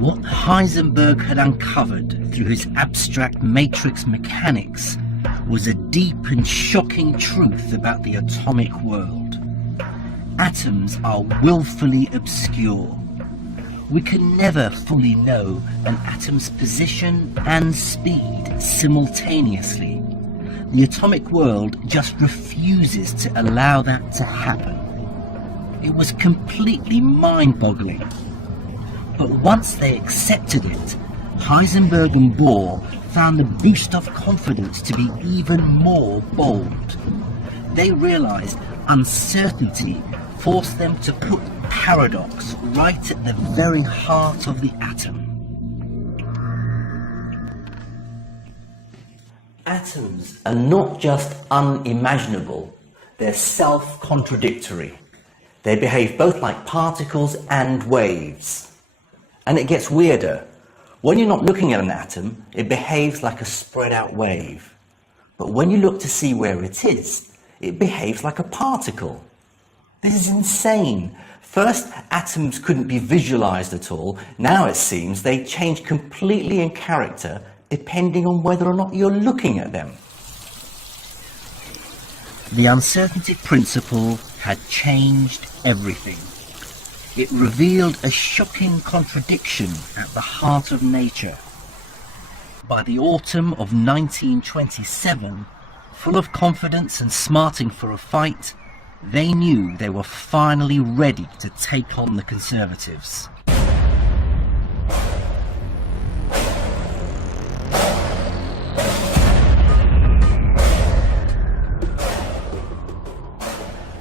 What Heisenberg had uncovered through his abstract matrix mechanics was a deep and shocking truth about the atomic world. Atoms are willfully obscure. We can never fully know an atom's position and speed simultaneously. The atomic world just refuses to allow that to happen. It was completely mind-boggling. But once they accepted it, Heisenberg and Bohr found the boost of confidence to be even more bold. They realized uncertainty forced them to put paradox right at the very heart of the atom. Atoms are not just unimaginable, they're self-contradictory. They behave both like particles and waves. And it gets weirder. When you're not looking at an atom, it behaves like a spread out wave. But when you look to see where it is, it behaves like a particle. This is insane. First, atoms couldn't be visualized at all. Now it seems they change completely in character depending on whether or not you're looking at them. The uncertainty principle had changed everything. It revealed a shocking contradiction at the heart of nature. By the autumn of 1927, full of confidence and smarting for a fight, they knew they were finally ready to take on the conservatives.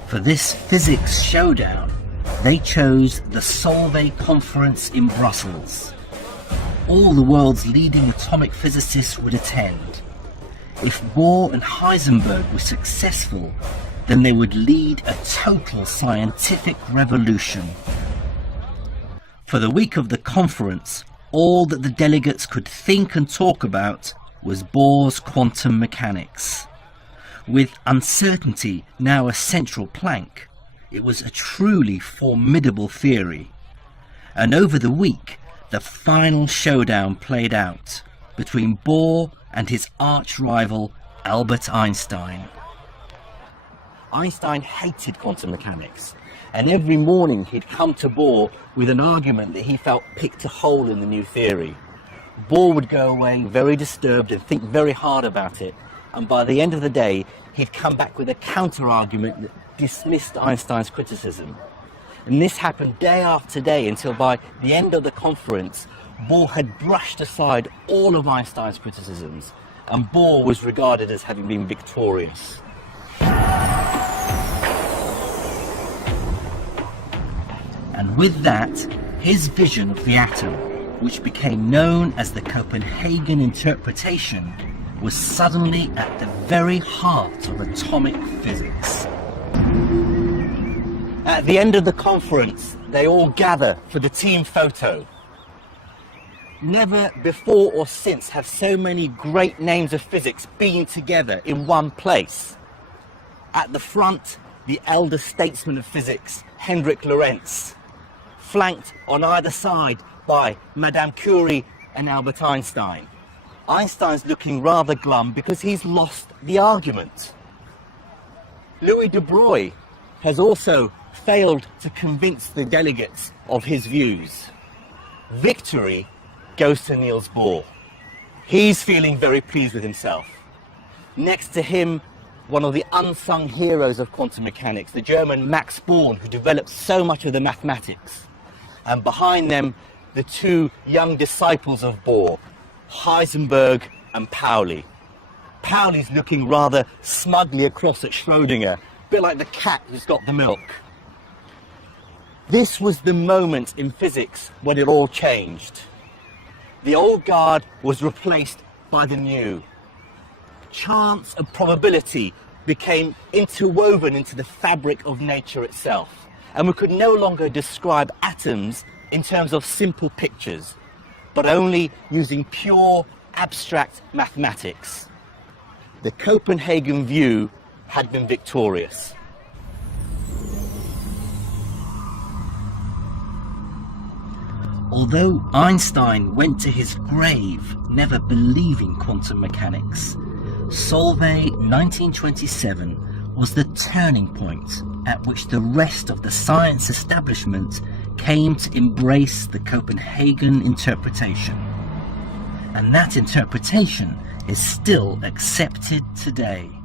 For this physics showdown, they chose the Solvay Conference in Brussels. All the world's leading atomic physicists would attend. If Bohr and Heisenberg were successful, then they would lead a total scientific revolution. For the week of the conference, all that the delegates could think and talk about was Bohr's quantum mechanics. With uncertainty now a central plank, it was a truly formidable theory. And over the week, the final showdown played out between Bohr and his arch-rival Albert Einstein. Einstein hated quantum mechanics, and every morning he'd come to Bohr with an argument that he felt picked a hole in the new theory. Bohr would go away very disturbed and think very hard about it, and by the end of the day, he'd come back with a counter-argument that dismissed Einstein's criticism. And this happened day after day until by the end of the conference, Bohr had brushed aside all of Einstein's criticisms, and Bohr was regarded as having been victorious. And with that, his vision of the atom, which became known as the Copenhagen interpretation, was suddenly at the very heart of atomic physics. At the end of the conference, they all gather for the team photo. Never before or since have so many great names of physics been together in one place. At the front, the elder statesman of physics, Hendrik Lorentz, flanked on either side by Madame Curie and Albert Einstein. Einstein's looking rather glum because he's lost the argument. Louis de Broglie has also failed to convince the delegates of his views. Victory goes to Niels Bohr. He's feeling very pleased with himself. Next to him, one of the unsung heroes of quantum mechanics, the German Max Born, who developed so much of the mathematics. And behind them, the two young disciples of Bohr, Heisenberg and Pauli. Pauli's looking rather smugly across at Schrödinger, a bit like the cat who's got the milk. This was the moment in physics when it all changed. The old guard was replaced by the new. Chance and probability became interwoven into the fabric of nature itself, and we could no longer describe atoms in terms of simple pictures, but only using pure abstract mathematics. The Copenhagen view had been victorious. Although Einstein went to his grave never believing quantum mechanics, Solvay 1927 was the turning point at which the rest of the science establishment came to embrace the Copenhagen interpretation. And that interpretation is still accepted today.